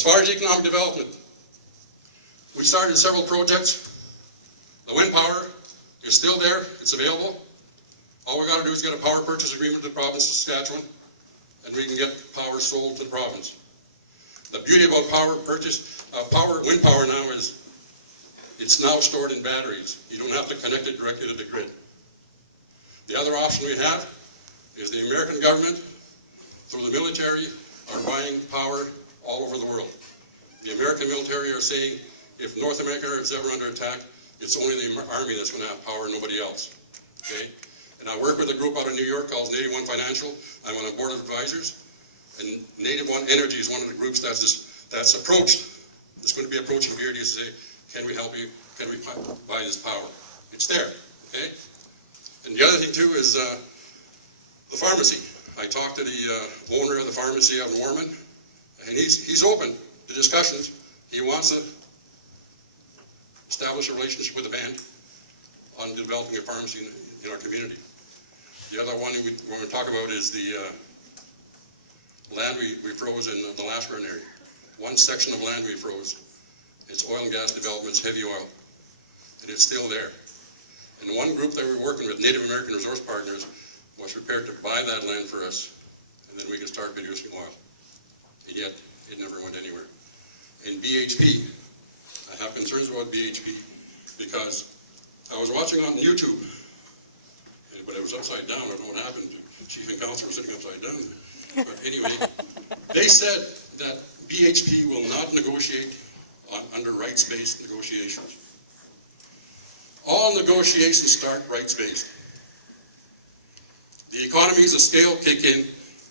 As far as economic development, we started several projects. The wind power is still there, it's available. All we got to do is get a power purchase agreement with the province of Saskatchewan, and we can get power sold to the province. The beauty about wind power now is it's now stored in batteries. You don't have to connect it directly to the grid. The other option we have is the American government, through the military, are buying power all over the world. The American military are saying if North America is ever under attack, it's only the Army that's going to have power, nobody else. Okay? And I work with a group out of New York called Native One Financial. I'm on a board of advisors. And Native One Energy is one of the groups that's going to be approaching Beardy to say, can we help you? Can we buy this power? It's there. Okay? And the other thing too is the pharmacy. I talked to the owner of the pharmacy out in Warman, and he's open to discussions. He wants to establish a relationship with the band on developing a pharmacy in our community. The other one we want to talk about is the land we froze in the Lashburn area. One section of land we froze. It's oil and gas developments, heavy oil, and it's still there. And one group that we're working with, Native American Resource Partners, was prepared to buy that land for us, and then we can start producing oil. And yet, it never went anywhere. And BHP, I have concerns about BHP, because I was watching on YouTube, but it was upside down. I don't know what happened. The chief and council were sitting upside down. But anyway, they said that BHP will not negotiate under rights-based negotiations. All negotiations start rights-based. The economies of scale kick in,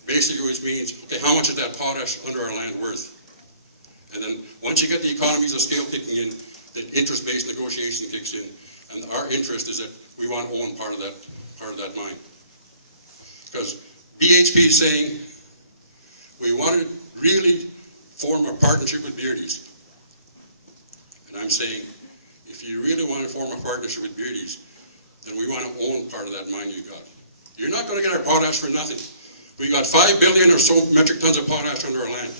basically which means, okay, how much is that potash under our land worth? And then once you get the economies of scale kicking in, the interest-based negotiation kicks in, and our interest is that we want to own part of that mine. Because BHP is saying, we want to really form a partnership with Beardy's. And I'm saying, if you really want to form a partnership with Beardy's, then we want to own part of that mine you got. You're not going to get our potash for nothing. We got 5 billion or so metric tons of potash under our land.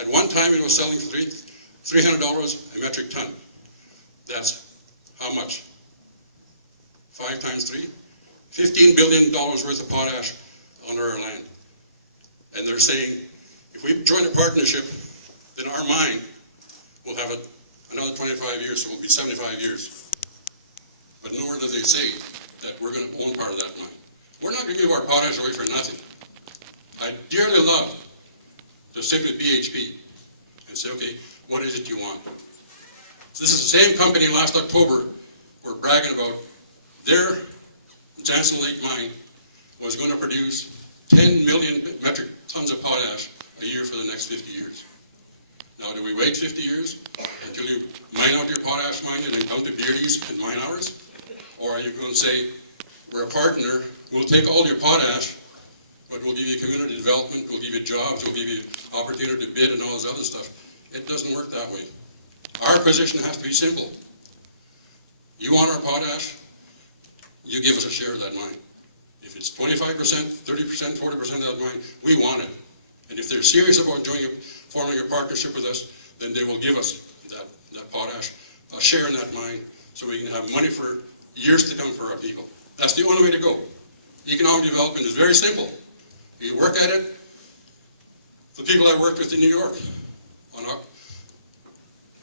At one time it was selling for $300 a metric ton. That's how much? 5 times 3? $15 billion worth of potash under our land. And they're saying, if we join a partnership, then our mine will have another 25 years, so it will be 75 years. But nowhere do they say that we're going to own part of that mine. We're not going to give our potash away for nothing. I dearly love to sit with BHP and say, okay, what is it you want? So this is the same company last October were bragging about their Jansen Lake mine was going to produce 10 million metric tons of potash a year for the next 50 years. Now, do we wait 50 years until you mine out your potash mine and then come to Beardy's and mine ours? Or are you going to say, we're a partner, we'll take all your potash, but we'll give you community development, we'll give you jobs, we'll give you opportunity to bid and all this other stuff. It doesn't work that way. Our position has to be simple. You want our potash, you give us a share of that mine. If it's 25%, 30%, 40% of that mine, we want it. And if they're serious about forming a partnership with us, then they will give us that potash, a share in that mine, so we can have money for years to come for our people. That's the only way to go. Economic development is very simple. You work at it. The people I worked with in New York, on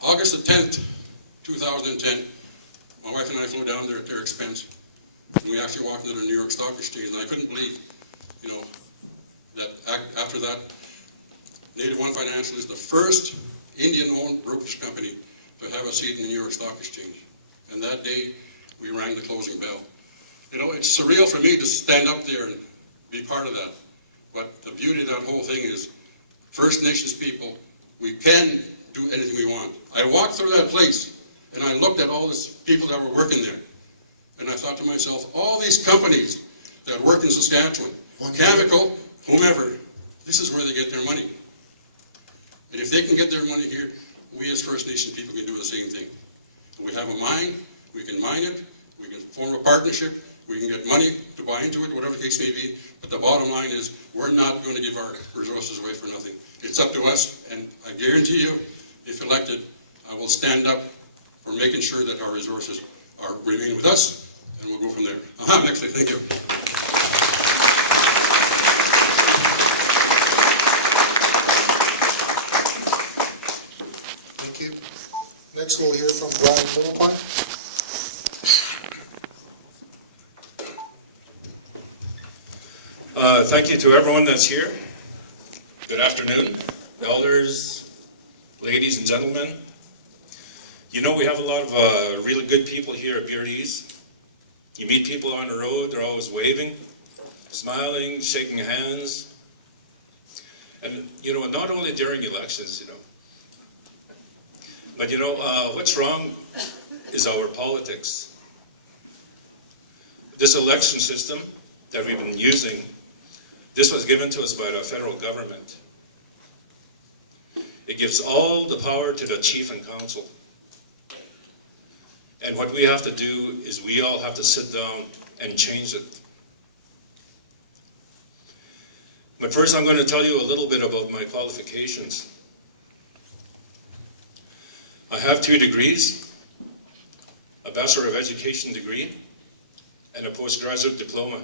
August the 10th, 2010, my wife and I flew down there at their expense. And we actually walked into the New York Stock Exchange, and I couldn't believe, that after that, Native One Financial is the first Indian-owned brokerage company to have a seat in the New York Stock Exchange. And that day, we rang the closing bell. It's surreal for me to stand up there and be part of that. But the beauty of that whole thing is, First Nations people, we can do anything we want. I walked through that place, and I looked at all these people that were working there. And I thought to myself, all these companies that work in Saskatchewan, Cameco, whomever, this is where they get their money. And if they can get their money here, we as First Nation people can do the same thing. We have a mine, we can mine it, we can form a partnership, We can get money to buy into it, whatever the case may be, but the bottom line is we're not going to give our resources away for nothing. It's up to us, and I guarantee you, if elected, I will stand up for making sure that our resources remain with us, and we'll go from there. Next thing, thank you. Thank you. Next we'll hear from Littlepine. Thank you to everyone that's here. Good afternoon, elders, ladies and gentlemen. You know, we have a lot of really good people here at Beardy's. You meet people on the road, they're always waving, smiling, shaking hands. And, you know, not only during elections, you know. But, you know, what's wrong is our politics. This election system that we've been using, this was given to us by the federal government. It gives all the power to the chief and council. And what we have to do is we all have to sit down and change it. But first I'm going to tell you a little bit about my qualifications. I have 2 degrees, a Bachelor of Education degree, and a postgraduate diploma.